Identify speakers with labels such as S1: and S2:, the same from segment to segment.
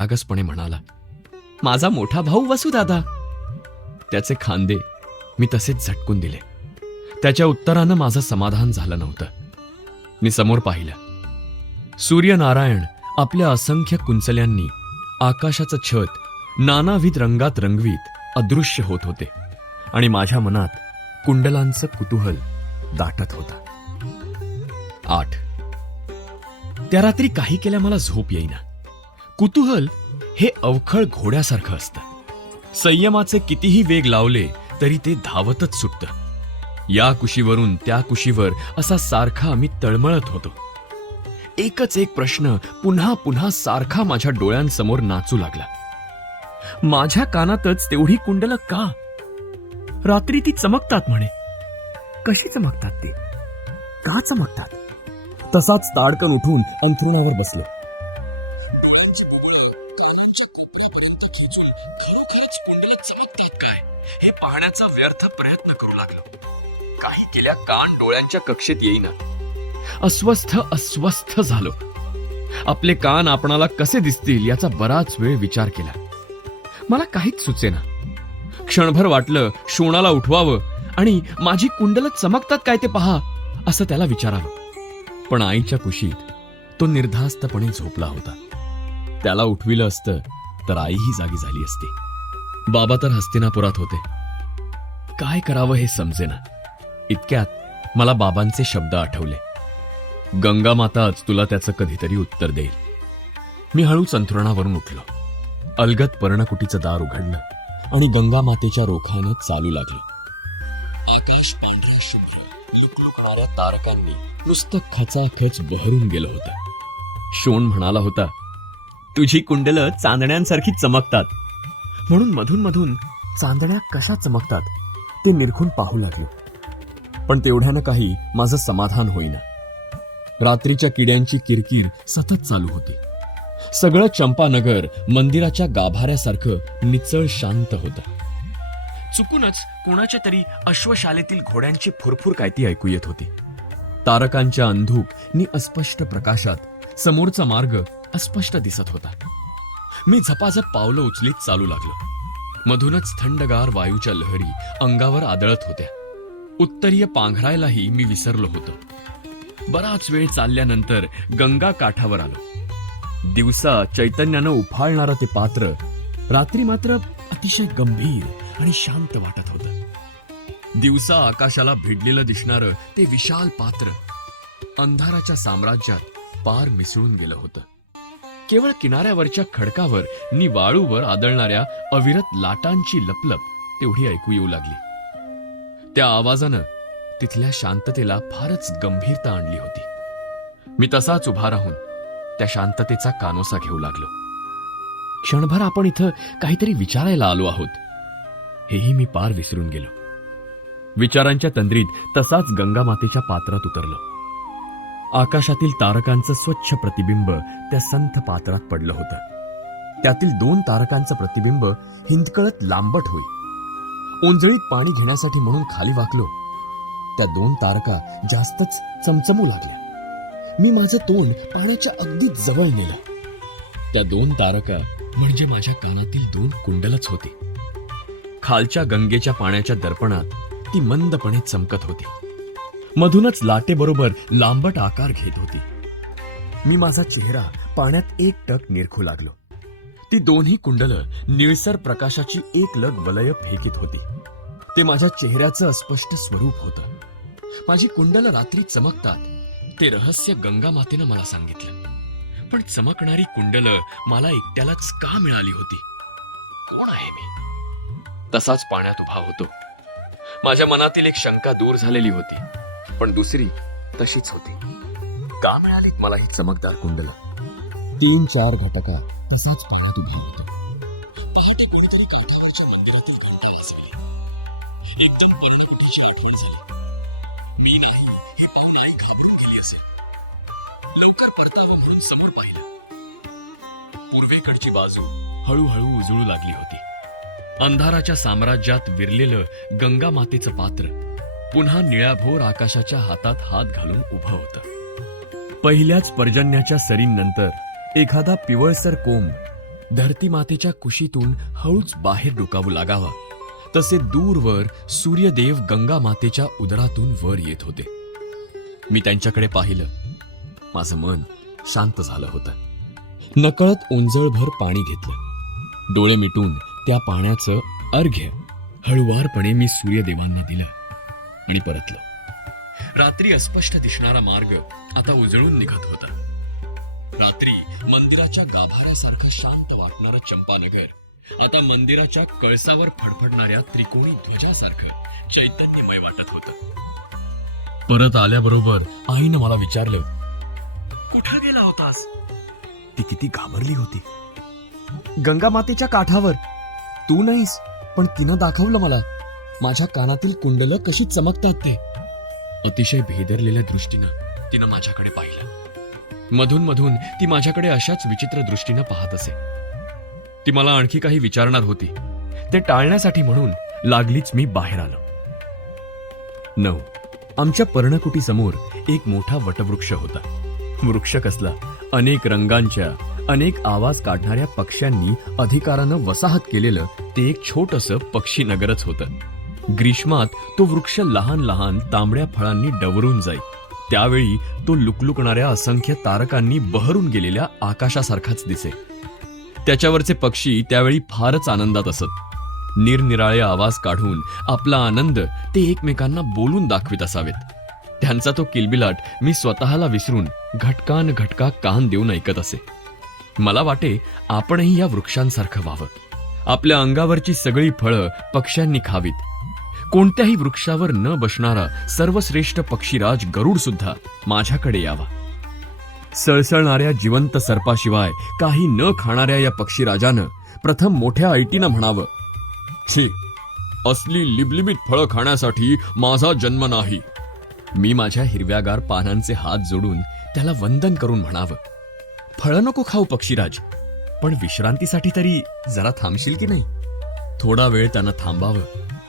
S1: आगसपणे म्हणाला माझा मोठा भाऊ वसुदादा. त्याचे खांदे मी तसेच झटकून दिले. त्याच्या उत्तरानं माझं समाधान झालं नव्हतं. मी समोर पाहिलं. सूर्यनारायण आपल्या असंख्य कुंचल्यांनी आकाशाचं छत नानाविध रंगात रंगवीत अदृश्य होत होते आणि माझ्या मनात कुंडलांचं कुतूहल दाटत होता. आठ. त्या रात्री काही केल्या मला झोप येईना. कुतूहल हे अवखळ घोड्यासारखं असतं. संयमाचे कितीही वेग लावले तरी ते धावतच सुटतं. या कुशीवरून त्या कुशीवर असा सारखा आम्ही तळमळत होतो. एकच एक प्रश्न पुन्हा पुन्हा सारखा माझ्या डोळ्यांसमोर नाचू लागला. माझ्या कानातच तेवढी कुंडल का? रात्री ती चमकतात म्हणे. कशी चमकतात ते? का चमकतात? तसाच ताडकन उठून अंथरुणावर बसले. गेल्या केल्या कान डोळ्यांच्या कक्षेत येईना. अस्वस्थ अस्वस्थ झालो. आपले कान आपणाला कसे दिसतील याचा बराच वेळ विचार केला. मला काहीच सुचेना. क्षणभर वाटलं शोणाला उठवावं आणि माझी कुंडल चमकतात काय ते पहा असं त्याला विचारावं. पण आईच्या कुशीत तो निर्धास्तपणे झोपला होता. त्याला उठविलं असतं तर आईही जागी झाली असती. बाबा तर हस्तिनापुरात होते. काय करावं हे समजेना. इतक्यात मला बाबांचे शब्द आठवले. गंगा माताच तुला त्याचं कधीतरी उत्तर देईल. मी हळूच अंथरुणावरून उठलो. अलगत पर्णकुटीचं दार उघडलं आणि गंगा मातेच्या रोखानं चालू लागली. आकाश पांढऱ्या शुभ्र लुकलुकणाऱ्या तारकांनी नुसतं खचाखच बहरून गेलं होतं. शोण म्हणाला होता तुझी कुंडलं चांदण्यांसारखी चमकतात. म्हणून मधून मधून चांदण्या कशा चमकतात? ते निरखून पाहू लागलो. पण तेवढ्यानं काही माझं समाधान होईना. रात्रीच्या किड्यांची किरकिर सतत चालू होती. सगळं चंपानगर मंदिराच्या गाभाऱ्यासारखं निचळ शांत होतं. चुकूनच कोणाच्या तरी अश्वशालेतील घोड्यांची फुरफुर काय ती ऐकू येत होती. तारकांच्या अंधूक नि अस्पष्ट प्रकाशात समोरचा मार्ग अस्पष्ट दिसत होता. मी झपाझप पावलं उचलीत चालू लागलो. मधूनच थंडगार वायूच्या लहरी अंगावर आदळत होत्या. उत्तरीय पांघरायलाही मी विसरलो होतो. बराच वेळ चालल्यानंतर गंगा काठावर आलो. दिवसा चैतन्यानं उफाळणारं ते पात्र रात्री मात्र अतिशय गंभीर आणि शांत वाटत होतं. दिवसा आकाशाला भिडलेलं दिसणारं ते विशाल पात्र अंधाराच्या साम्राज्यात पार मिसळून गेलं होतं. केवळ किनाऱ्यावरच्या खडकावर नि वाळूवर आदळणाऱ्या अविरत लाटांची लपलप तेवढी ऐकू येऊ लागली. त्या आवाजानं तिथल्या शांततेला फारच गंभीरता आणली होती. मी तसाच उभा राहून त्या शांततेचा कानोसा घेऊ लागलो. क्षणभर आपण इथं काहीतरी विचारायला आलो आहोत. हेही मी पार विसरून गेलो. विचारांच्या तंद्रीत तसाच गंगा मातेच्या पात्रात उतरलो. आकाशातील तारकांचं स्वच्छ प्रतिबिंब त्या संथ पात्रात पडलं होतं. त्यातील दोन तारकांचं प्रतिबिंब हिंदकळत लांबट होई. ओंजळीत पाणी घेण्यासाठी म्हणून खाली वाकलो. त्या दोन तारका जास्तच चमचमू लागल्या. मी माझं तोंड पाण्याच्या अगदी जवळ नेलं. त्या दोन तारका म्हणजे माझ्या कानातील दोन कुंडलच होती. खालच्या गंगेच्या पाण्याच्या दर्पणात ती मंदपणे चमकत होती. मधूनच लाटेबरोबर लांबट आकार घेत होती. मी माझा चेहरा पाण्यात एक टक निरखू लागलो. ती दोन्ही कुंडलं निळसर प्रकाशाची एक लग वलय फेकीत होती. ते माझ्या चेहऱ्याचं अस्पष्ट स्वरूप होतं. माझी कुंडल रात्री चमकतात. ते रहस्य गंगा मातेनं मला सांगितलं. पण चमकणारी कुंडल मला एकट्यालाच का मिळाली होती? कोण आहे मी? तसाच पाण्यात उभा होतो. माझ्या मनातील एक शंका दूर झालेली होती. पण दुसरी तशीच होती. का मिळालीत मला ही चमकदार कुंडल? तीन चार घटका तसाच पाहत उभे होते. पहाटे कोणीतरी काठावरच्या मंदिरातील घंटा वाजवली एकदम पर्णकुटीची आठवण झाली. मी नाही हे पाहून आई घाबरून गेली असेल? लवकर परतावं म्हणून समोर पाहिलं. पूर्वेकडची बाजू हळूहळू उजळू लागली होती. अंधाराच्या साम्राज्यात विरलेलं गंगा मातेचं पात्र पुन्हा निळ्याभोर आकाशाच्या हातात हात घालून उभं होतं. पहिल्याच पर्जन्याच्या सरींनंतर एखादा पिवळसर कोंब धरती मातेच्या कुशीतून हळूच बाहेर डोकावू लागावा. तसे दूरवर सूर्यदेव गंगा मातेच्या उदरातून वर येत होते. मी त्यांच्याकडे पाहिलं. माझं मन शांत झालं होतं. नकळत ओंजळभर पाणी घेतलं. डोळे मिटून त्या पाण्याचं अर्घ्य हळुवारपणे मी सूर्यदेवांना दिलं आणि परतलं. रात्री अस्पष्ट दिसणारा मार्ग आता उजळून निघत होता. रात्री मंदिराच्या गाभाऱ्यासारखं शांत वाटणारं चंपानगर. आता मंदिराच्या कळसावर फडफडणाऱ्या त्रिकोणी ध्वजासारखं चैतन्यमय वाटत होत. परत आल्याबरोबर आईनं मला विचारलं कुठं गेला होतास? ती किती घाबरली होती. गंगा मातेच्या काठावर. तू नाहीस पण तिनं दाखवलं मला. माझ्या कानातील कुंडलं कशी चमकतात ते. अतिशय भेदरलेल्या दृष्टीनं तिनं माझ्याकडे पाहिलं. मधून मधून ती माझ्याकडे अशाच विचित्र दृष्टीनं पाहत असे. ती मला आणखी काही विचारणार होती. ते टाळण्यासाठी म्हणून लागलीच मी बाहेर आलो. नऊ. आमच्या पर्णकुटीसमोर एक मोठा वटवृक्ष होता. वृक्ष कसला? अनेक रंगांच्या अनेक आवाज काढणाऱ्या पक्ष्यांनी अधिकारानं वसाहत केलेलं ते एक छोटस पक्षी नगरच होतं. ग्रीष्मात तो वृक्ष लहान लहान तांबड्या फळांनी डवरून जाई. त्यावेळी तो लुकलुकणाऱ्या असंख्य तारकांनी बहरून गेलेल्या आकाशासारखाच दिसे. त्याच्यावरचे पक्षी त्यावेळी फारच आनंदात असत. निरनिराळे आवाज काढून आपला आनंद ते एकमेकांना बोलून दाखवित असावेत. त्यांचा तो किलबिलाट मी स्वतःला विसरून घटकान घटका कान देऊन ऐकत असे. मला वाटे आपणही या वृक्षांसारखं व्हावं. आपल्या अंगावरची सगळी फळं पक्ष्यांनी खावीत. कोणत्याही वृक्षावर न बसणारा सर्वश्रेष्ठ पक्षीराज गरुड सुद्धा माझ्याकडे यावा. सळसळणाऱ्या जिवंत सर्पाशिवाय काही न खाणाऱ्या या पक्षीराजानं प्रथम मोठ्या ऐटीनं म्हणावं छी असली लिबलिबीत फळं खाण्यासाठी माझा जन्म नाही. मी माझ्या हिरव्यागार पानांचे हात जोडून त्याला वंदन करून म्हणावं फळं नको खाऊ पक्षीराज पण विश्रांतीसाठी तरी जरा थांबशील की नाही? थोडा वेळ त्यानं थांबावं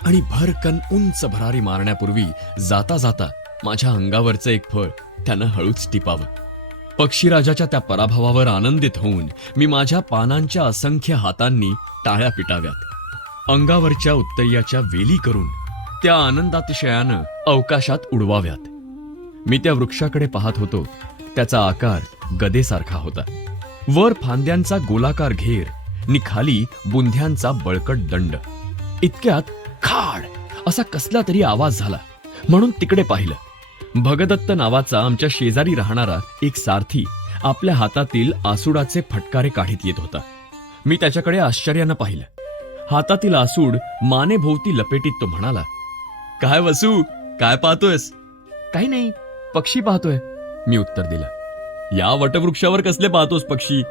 S1: आणि भरकन उंच भरारी मारण्यापूर्वी जाता जाता माझ्या अंगावरचं एक फळ त्यानं हळूच टिपावं. पक्षीराजाच्या त्या पराभवावर आनंदित होऊन मी माझ्या पानांच्या असंख्य हातांनी टाळ्या पिटाव्यात. अंगावरच्या उत्तैयाच्या वेली करून त्या आनंदातिशयानं अवकाशात उडवाव्यात. मी त्या वृक्षाकडे पाहत होतो. त्याचा आकार गदेसारखा होता. वर फांद्यांचा गोलाकार घेर नि खाली बुंध्यांचा बळकट दंड. इतक्यात खाड असा कसला तरी आवाज झाला. म्हणून तिकडे पाहिलं. भगदत्त नावाचा आमच्या शेजारी राहणारा एक सारथी आपल्या हातातील आसुडाचे फटकारे काढीत येत होता. मी त्याच्याकडे आश्चर्यानं पाहिलं. हातातील आसूड मानेभोवती लपेटीत तो म्हणाला काय वसू काय पाहतोयस? काही नाही पक्षी पाहतोय मी उत्तर दिलं. या वटवृक्षावर कसले पाहतोस पक्षी?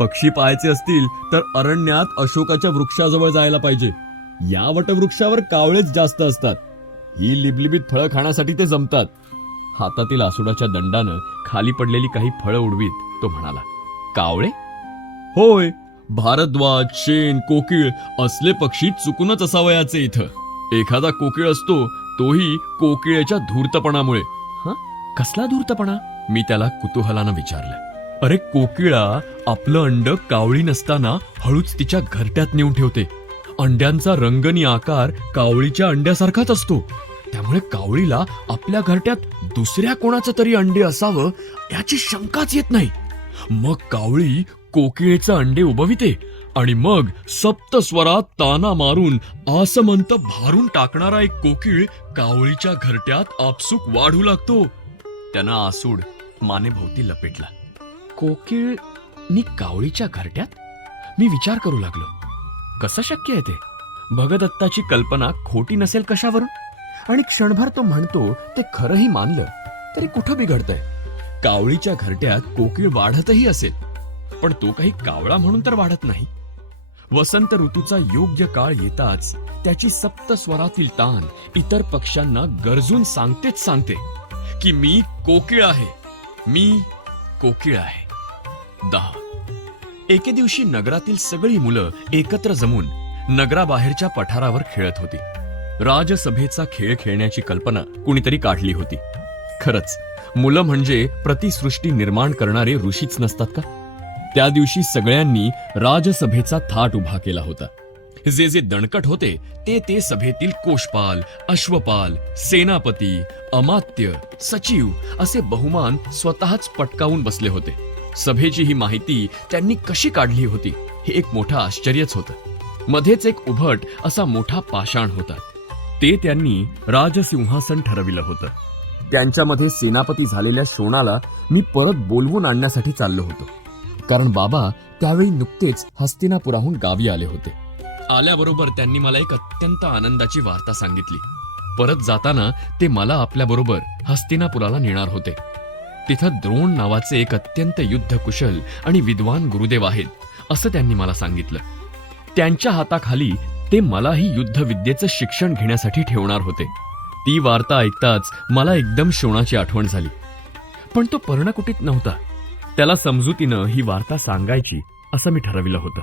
S1: पक्षी पाहायचे असतील तर अरण्यात अशोकाच्या वृक्षाजवळ जायला पाहिजे. या वटवृक्षावर कावळेच जास्त असतात. ही लिबलिबीत फळं खाण्यासाठी ते जमतात. हातातील आसुडाच्या दंडानं खाली पडलेली काही फळं उडवीत तो म्हणाला कावळे? होय भारद्वाज शेण कोकिळ असले पक्षी चुकूनच असावयाचे इथं. एखादा कोकिळ असतो तोही कोकिळेच्या धूर्तपणामुळे. कसला धूर्तपणा? मी त्याला कुतूहलानं विचारलं. अरे कोकिळा आपलं अंड कावळी नसताना हळूच तिच्या घरट्यात नेऊन ठेवते. अंड्यांचा रंगनी आकार कावळीच्या अंड्यासारखाच असतो. त्यामुळे कावळीला आपल्या घरट्यात दुसऱ्या कोणाचं तरी अंडे असावं याची शंकाच येत नाही. मग कावळी कोकिळेचं अंडे उभविते आणि मग सप्त स्वरात ताना मारून आसमंत भारून टाकणारा एक कोकिळ कावळीच्या घरट्यात आपसूक वाढू लागतो. त्यांना आसूड मानेभोवती लपेटला. कोकिळ नि कावळीच्या घरट्यात? मी विचार करू लागलो. कसं शक्य आहे ते? भगदत्ताची कल्पना खोटी नसेल कशावरून? आणि क्षणभर तो म्हणतो ते खरंही मानलं तरी कुठं बिघडतंय? कावळीच्या घरट्यात कोकिळ वाढतही असेल पण तो काही कावळा म्हणून तर वाढत नाही. वसंत ऋतूचा योग्य काळ येताच त्याची सप्त स्वरातील तान इतर पक्ष्यांना गरजून सांगतेच सांगते की मी कोकिळ आहे मी कोकिळ आहे. दहा. एके दिवशी नगरातील सगळी मुलं एकत्र जमून नगराबाहेरच्या पठारावर खेळत होती. राजसभेचा खेळ खेळण्याची कल्पना कुणीतरी काढली होती. खरंच मुलं म्हणजे प्रतिसृष्टी निर्माण करणारे ऋषीच नसतात का? त्या दिवशी सगळ्यांनी राजसभेचा थाट उभा केला होता. जे जे दणकट होते ते ते सभेतील कोशपाल अश्वपाल सेनापती अमात्य सचिव असे बहुमान स्वतःच पटकावून बसले होते. सभेची ही माहिती त्यांनी कशी काढली होती हे एक मोठं आश्चर्यच होतं. मध्येच एक उभट असा मोठा पाषाण होता. ते त्यांनी राजसिंहासन ठरविलं होतं. त्यांच्यामध्ये सेनापती झालेल्या शोणाला मी परत बोलवून आणण्यासाठी चाललो होतो. कारण बाबा त्यावेळी नुकतेच हस्तिनापुराहून गावी आले होते. आल्याबरोबर त्यांनी मला एक अत्यंत आनंदाची वार्ता सांगितली. परत जाताना ते मला आपल्याबरोबर हस्तिनापुराला नेणार होते. तिथं द्रोण नावाचे एक अत्यंत युद्धकुशल आणि विद्वान गुरुदेव आहेत असं त्यांनी मला सांगितलं. त्यांच्या हाताखाली ते मलाही युद्धविद्येचं शिक्षण घेण्यासाठी ठेवणार होते. ती वार्ता ऐकताच मला एकदम शोणाची आठवण झाली. पण तो पर्णकुटीत नव्हता. त्याला समजुतीनं ही वार्ता सांगायची असं मी ठरविलं होतं.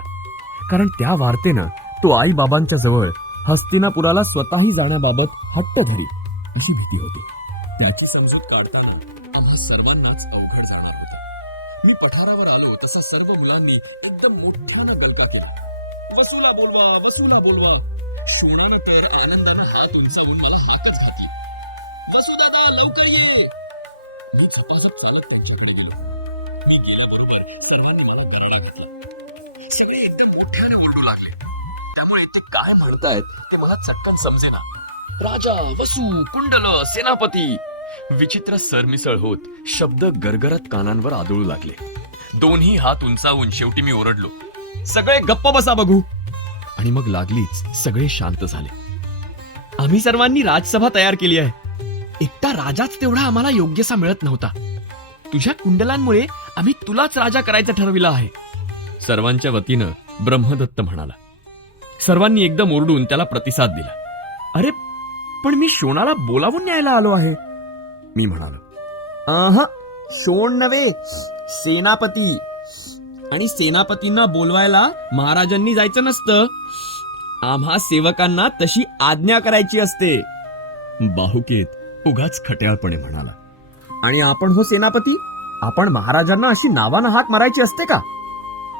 S1: कारण त्या वार्तेनं तो आई बाबांच्या जवळ हस्तिनापुराला स्वतःही जाण्याबाबत हट्ट धरी अशी भीती होती. त्याची समजूत काढताना मी पठारावर आलो तसं सर्व मुलांनी एकदम मोठ्यानं गरका केला. वसूला बोलवा वसूला बोलवा. शोणानं तर आनंदानं हात उंचावून मला हातच घातली. वसुदादा लवकर ये. मी झपाझप चालत त्यांच्याकडे गेलो. मी गेल्याबरोबर सर्वांनी मला दरडा घातला. सगळे एकदम मोठ्याने ओरडू लागले. त्यामुळे ते काय म्हणतायत ते मला चटकन समजेना. राजा वसू कुंडल सेनापती विचित्र सरमिसळ होत शब्द गरगरत कानांवर आदळू लागले. दोन्ही हात उंचावून शेवटी मी ओरडलो. सगळे गप्प बसा बघू. आणि मग लागलीच सगळे शांत झाले. आम्ही सर्वांनी राजसभा तयार केली आहे. एकटा राजाच तेवढा आम्हाला योग्यसा मिळत नव्हता. तुझ्या कुंडलांमुळे आम्ही तुलाच राजा करायचं ठरविलं आहे. सर्वांच्या वतीनं ब्रह्मदत्त म्हणाला. सर्वांनी एकदम ओरडून त्याला प्रतिसाद दिला. अरे पण मी शोणाला बोलावून न्यायला आलो आहे. मी म्हणालो. अह शोण नव्हे. सेनापती. आणि सेनापतींना बोलवायला महाराजांनी जायचं नसतं. आम्हा सेवकांना तशी आज्ञा करायची असते. बाहुकेत उगाच खट्याळपणे म्हणाला. आणि आपण हो सेनापती? आपण महाराजांना अशी नावानं हाक मारायची असते का?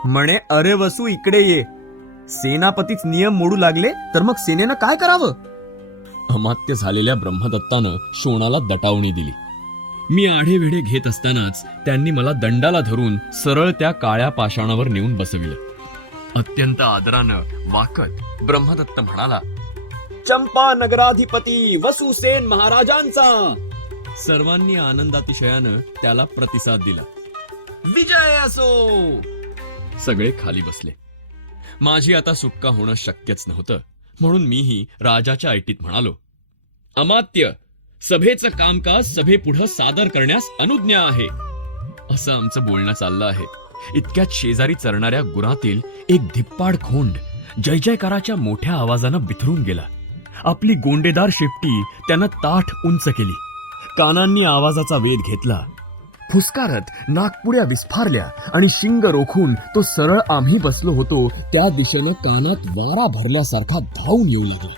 S1: म्हणे अरे वसू इकडे ये. सेनापतीच नियम मोडू लागले तर मग सेनेनं काय करावं? अमात्य झालेल्या ब्रह्मदत्तानं शोणाला दटावणी दिली. मी आढेवेढे घेत असतानाच त्यांनी मला दंडाला धरून सरळ त्या काळ्या पाषाणावर नेऊन बसविलं. अत्यंत आदरानं वाकत ब्रह्मदत्त म्हणाला चंपा नगराधिपती वसुसेन महाराजांचा. सर्वांनी आनंदातिशयानं त्याला प्रतिसाद दिला. विजय असो. सगळे खाली बसले. माझी आता सुटका होणं शक्यच नव्हतं. म्हणून मीही राजाच्या ऐटीत म्हणालो. अमात्य सभेचं कामकाज सभेपुढं सादर करण्यास अनुज्ञा आहे असं आमचं बोलणं चाललं आहे. इतक्यात शेजारी चरणाऱ्या गुरातील एक धिप्पाड खोंड जय जयकाराच्या मोठ्या आवाजानं बिथरून गेला. आपली गोंडेदार शेपटी त्यानं ताठ उंच केली. कानांनी आवाजाचा वेध घेतला. फुसकारत नागपुड्या विस्फारल्या आणि शिंग रोखून तो सरळ आम्ही बसलो होतो त्या दिशेनं कानात वारा भरल्यासारखा धावून येऊ लागला.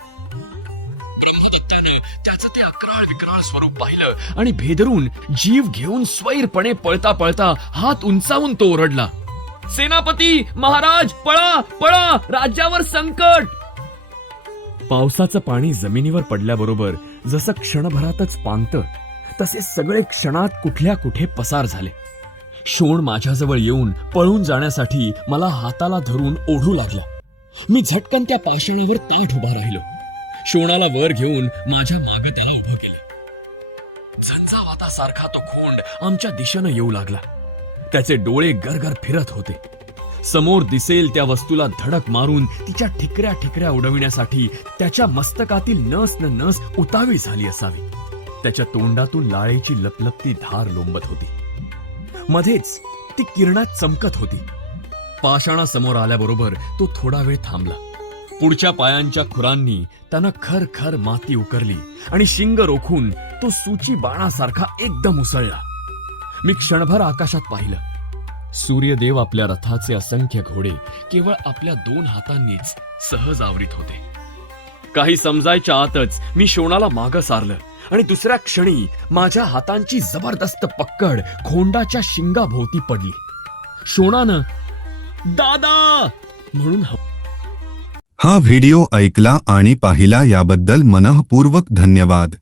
S1: ब्रह्मदत्तानं त्याचं ते अकराळ विक्राळ स्वरूप पाहिलं आणि भेदरून जीव घेऊन स्वैरपणे पळता पळता हात उंचावून तो ओरडला सेनापती महाराज पळा पळा राज्यावर संकट! पावसाचं पाणी जमिनीवर पडल्याबरोबर जसं क्षणभरातच पांगतं तसे सगळे क्षणात कुठल्या कुठे पसार झाले. शोण माझ्याजवळ येऊन पळून जाण्यासाठी मला हाताला धरून ओढू लागला. मी झटकन त्या पाषाणावर ताठ उभा राहिलो. शोणाला वर घेऊन माझ्या मागे त्याला उभं केलं. झंझावातासारखा तो खोंड आमच्या दिशेनं येऊ लागला. त्याचे डोळे गरगर फिरत होते. समोर दिसेल त्या वस्तूला धडक मारून तिच्या ठिकऱ्या ठिकऱ्या उडविण्यासाठी त्याच्या मस्तकातील नस न नस उतावी झाली असावी. त्याच्या तोंडातून लाळेची लपलपती धार लोंबत होती. मध्येच ती किरणात चमकत होती. पाषाणा समोर आल्याबरोबर तो थोडा वेळ थांबला. पुढच्या पायांच्या खुरांनी त्यानं खर खर माती उकरली आणि शिंग रोखून तो सूची बाणासारखा एकदम उसळला. मी क्षणभर आकाशात पाहिलं. सूर्यदेव आपल्या रथाचे असंख्य घोडे केवळ आपल्या दोन हातांनीच सहज आवरीत होते. काही समजायच्या आतच मी शोणाला मागं सारलं. आणि दुसऱ्या क्षणी माझ्या हातांची जबरदस्त पक्कड खोंडाच्या शिंगाभोवती पडली. शोणानं दादा! म्हणून
S2: हा व्हिडिओ ऐकला आणि पाहिला याबद्दल मनःपूर्वक धन्यवाद.